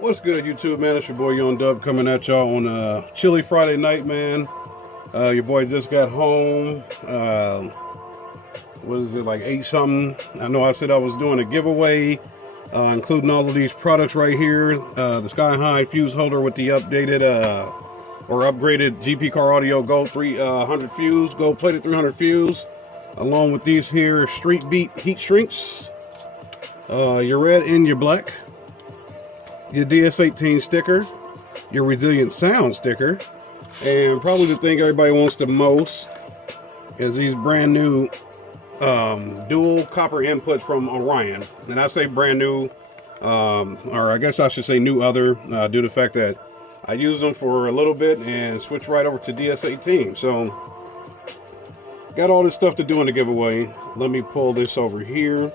What's good, YouTube, man? It's your boy Young Dub coming at y'all on a chilly Friday night, man. Your boy just got home. What is it, like 8 something? I know I said I was doing a giveaway, including all of these products right here. The Sky High fuse holder with the updated or upgraded GP Car Audio Gold 300 fuse, gold plated 300 fuse, along with these here Street Beat heat shrinks. Your red and your black. Your DS18 sticker, your Resilient Sound sticker, and probably the thing everybody wants the most is these brand new dual copper inputs from Orion. And I say brand new, or I guess I should say new other, due to the fact that I used them for a little bit and switched right over to DS18. So got all this stuff to do in the giveaway. Let me pull this over here.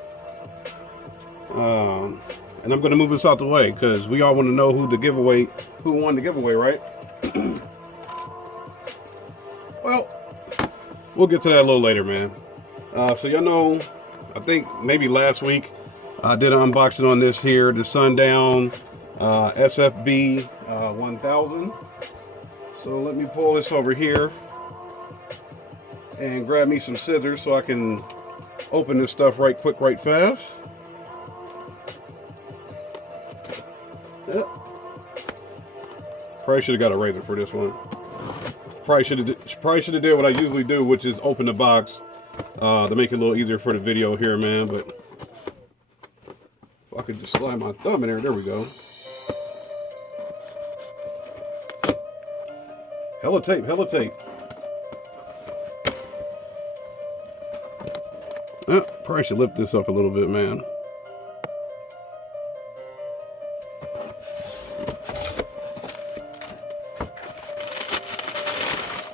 And I'm going to move this out the way because we all want to know who won the giveaway, right? Well, we'll get to that a little later, man. So y'all know, I think maybe last week I did an unboxing on this here, the Sundown SFB-1000. So let me pull this over here and grab me some scissors so I can open this stuff right quick, right fast. Yep. Probably should have got a razor for this one. Probably should have did what I usually do, which is open the box to make it a little easier for the video here, man. But if I could just slide my thumb in there we go. Hella tape, hella tape. Probably should lift this up a little bit, man.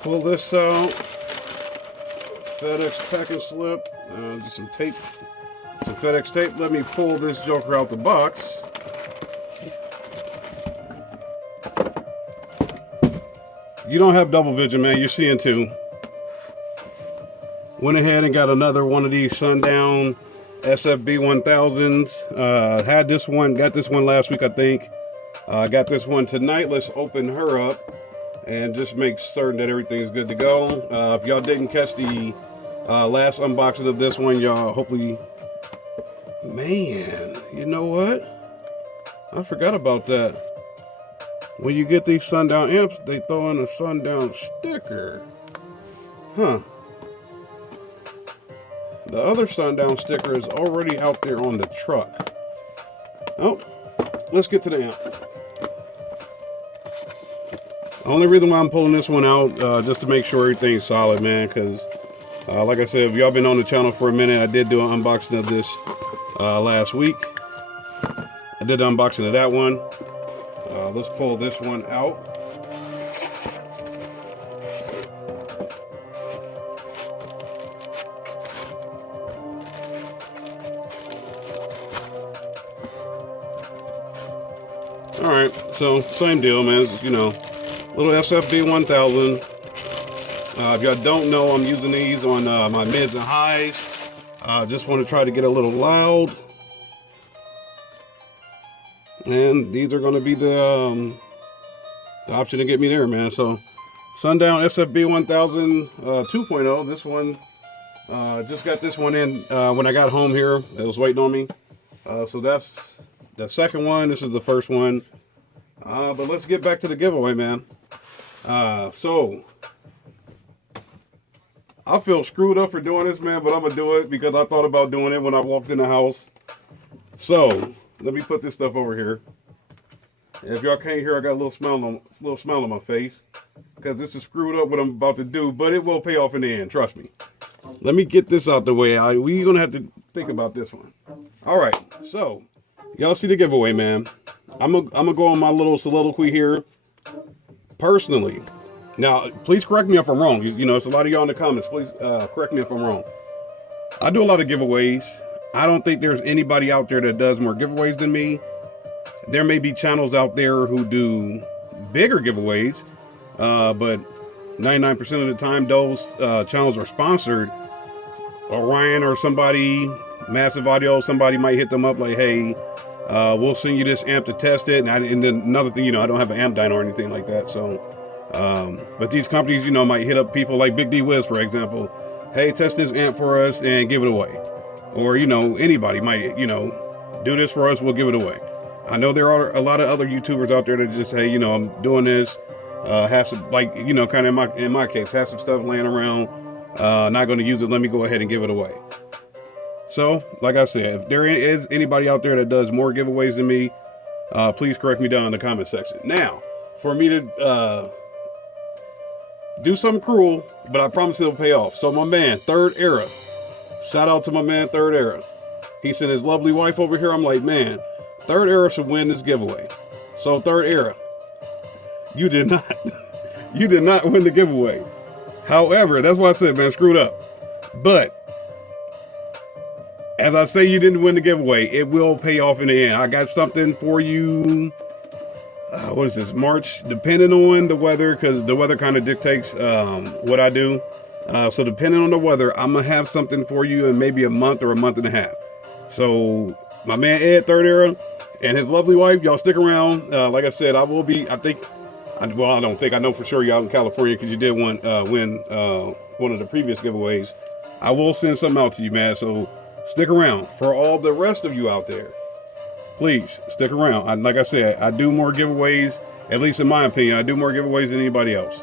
Pull this out, FedEx packing slip, just some tape, some FedEx tape. Let me pull this joker out the box. You don't have double vision, man, you're seeing two. Went ahead and got another one of these Sundown SFB-1000s. Had this one, got this one last week, I think. Got this one tonight. Let's open her up and just make certain that everything's good to go. If y'all didn't catch the last unboxing of this one, y'all hopefully, man, you know what? I forgot about that. When you get these Sundown amps, they throw in a Sundown sticker. Huh. The other Sundown sticker is already out there on the truck. Oh, let's get to the amp. The only reason why I'm pulling this one out, just to make sure everything's solid, man, because like I said, if y'all been on the channel for a minute, I did do an unboxing of this last week. I did the unboxing of that one. Let's pull this one out. All right, so same deal, man. You know, little SFB-1000. If y'all don't know, I'm using these on my mids and highs. Just want to try to get a little loud. And these are going to be the option to get me there, man. So Sundown SFB-1000 2.0. This one, just got this one in when I got home here. It was waiting on me. So that's the second one. This is the first one. But let's get back to the giveaway, man. So I feel screwed up for doing this, man, but I'm gonna do it because I thought about doing it when I walked in the house. So let me put this stuff over here. If y'all can't hear, I got a little smile on my face because this is screwed up what I'm about to do, but it will pay off in the end, trust me. Let me get this out the way. We're gonna have to think about this one. All right, so y'all see the giveaway, man. I'm gonna go on my little soliloquy here. Personally, now please correct me if I'm wrong. You know, it's a lot of y'all in the comments. Please correct me if I'm wrong. I do a lot of giveaways. I don't think there's anybody out there that does more giveaways than me. There may be channels out there who do bigger giveaways, but 99% of the time those channels are sponsored. Orion or somebody, Massive Audio, somebody might hit them up like, hey, we'll send you this amp to test it. And then another thing, you know, I don't have an amp dyno or anything like that. So, but these companies, you know, might hit up people like Big D Wiz, for example. Hey, test this amp for us and give it away. Or, you know, anybody might, you know, do this for us, we'll give it away. I know there are a lot of other YouTubers out there that just say, you know, I'm doing this, have some, like, you know, kind of in my case, have some stuff laying around, not going to use it, let me go ahead and give it away. So, like I said, if there is anybody out there that does more giveaways than me, please correct me down in the comment section. Now, for me to do something cruel, but I promise it'll pay off. So my man, Third Era, shout out to my man, Third Era. He sent his lovely wife over here. I'm like, man, Third Era should win this giveaway. So Third Era, you did not win the giveaway. However, that's why I said, man, screwed up. But as I say, you didn't win the giveaway. It will pay off in the end. I got something for you. What is this? March, depending on the weather, because the weather kind of dictates what I do. So depending on the weather, I'm gonna have something for you in maybe a month or a month and a half. So my man Ed, Third Era, and his lovely wife, y'all stick around. Like I said, I will be, I know for sure you're out in California because you did win one of the previous giveaways. I will send something out to you, man. So stick around. For all the rest of you out there, please stick around. Like I said, I do more giveaways, at least in my opinion, I do more giveaways than anybody else.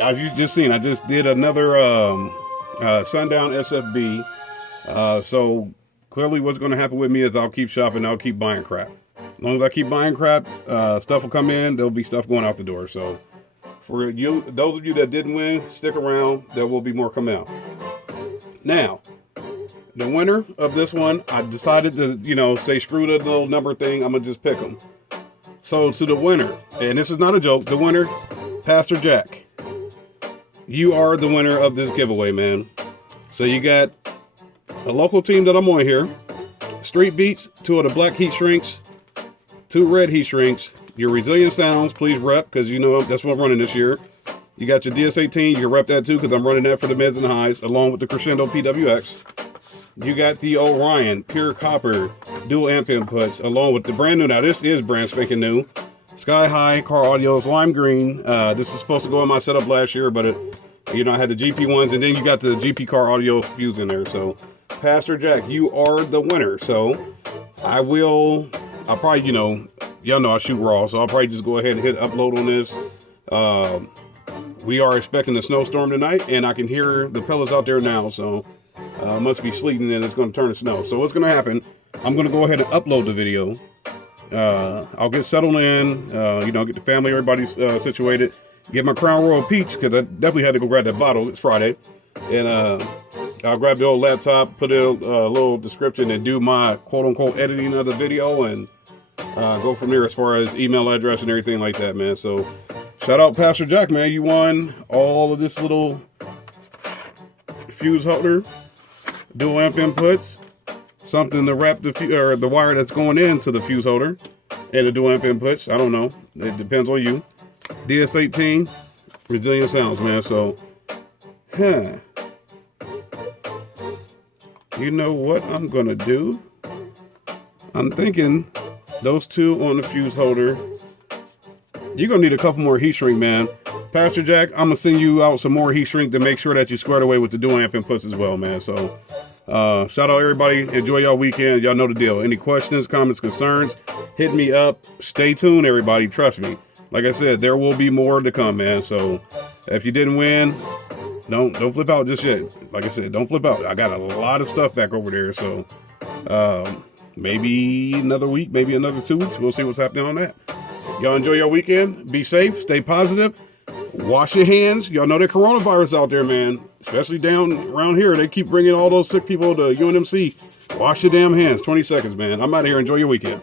As you just seen, I just did another Sundown SFB. So clearly what's going to happen with me is I'll keep shopping, I'll keep buying crap. As long as I keep buying crap, stuff will come in, there'll be stuff going out the door. So for you, those of you that didn't win, stick around, there will be more coming out. Now, the winner of this one, I decided to, you know, say screw the little number thing, I'm going to just pick them. So to the winner, and this is not a joke, the winner, Pastor Jack, you are the winner of this giveaway, man. So you got a local team that I'm on here, Street Beats, 2 of the black heat shrinks, 2 red heat shrinks, your Resilient Sounds, please rep, because you know that's what I'm running this year. You got your DS18, you can rep that too, because I'm running that for the mids and highs, along with the Crescendo PWX. You got the Orion Pure Copper dual amp inputs, along with the brand new, now this is brand spanking new, Sky High Car Audio's Lime Green. This is supposed to go in my setup last year, but you know, I had the GP ones, and then you got the GP Car Audio fuse in there. So Pastor Jack, you are the winner. So I'll probably, you know, y'all know I shoot raw, so I'll probably just go ahead and hit upload on this. We are expecting a snowstorm tonight, and I can hear the pellets out there now, so must be sleeting and it's going to turn to snow. So what's going to happen, I'm going to go ahead and upload the video. I'll get settled in, you know, get the family, everybody situated, get my Crown Royal Peach, because I definitely had to go grab that bottle. It's Friday. And I'll grab the old laptop, put a little description, and do my quote-unquote editing of the video, and go from there as far as email address and everything like that, man. So shout out Pastor Jack, man. You won all of this little fuse holder, dual amp inputs, something to wrap the wire that's going into the fuse holder, and the dual amp inputs. I don't know. It depends on you. DS18, Resilient Sounds, man. So, you know what I'm going to do? I'm thinking those 2 on the fuse holder. You're going to need a couple more heat shrink, man. Pastor Jack, I'm going to send you out some more heat shrink to make sure that you squared away with the dual amp inputs as well, man. So, shout out everybody. Enjoy y'all weekend. Y'all know the deal. Any questions, comments, concerns, hit me up. Stay tuned, everybody. Trust me. Like I said, there will be more to come, man. So if you didn't win, don't flip out just yet. Like I said, don't flip out. I got a lot of stuff back over there. So maybe another week, maybe another 2 weeks. We'll see what's happening on that. Y'all enjoy your weekend. Be safe. Stay positive. Wash your hands. Y'all know there's coronavirus out there, man. Especially down around here. They keep bringing all those sick people to UNMC. Wash your damn hands. 20 seconds, man. I'm out of here. Enjoy your weekend.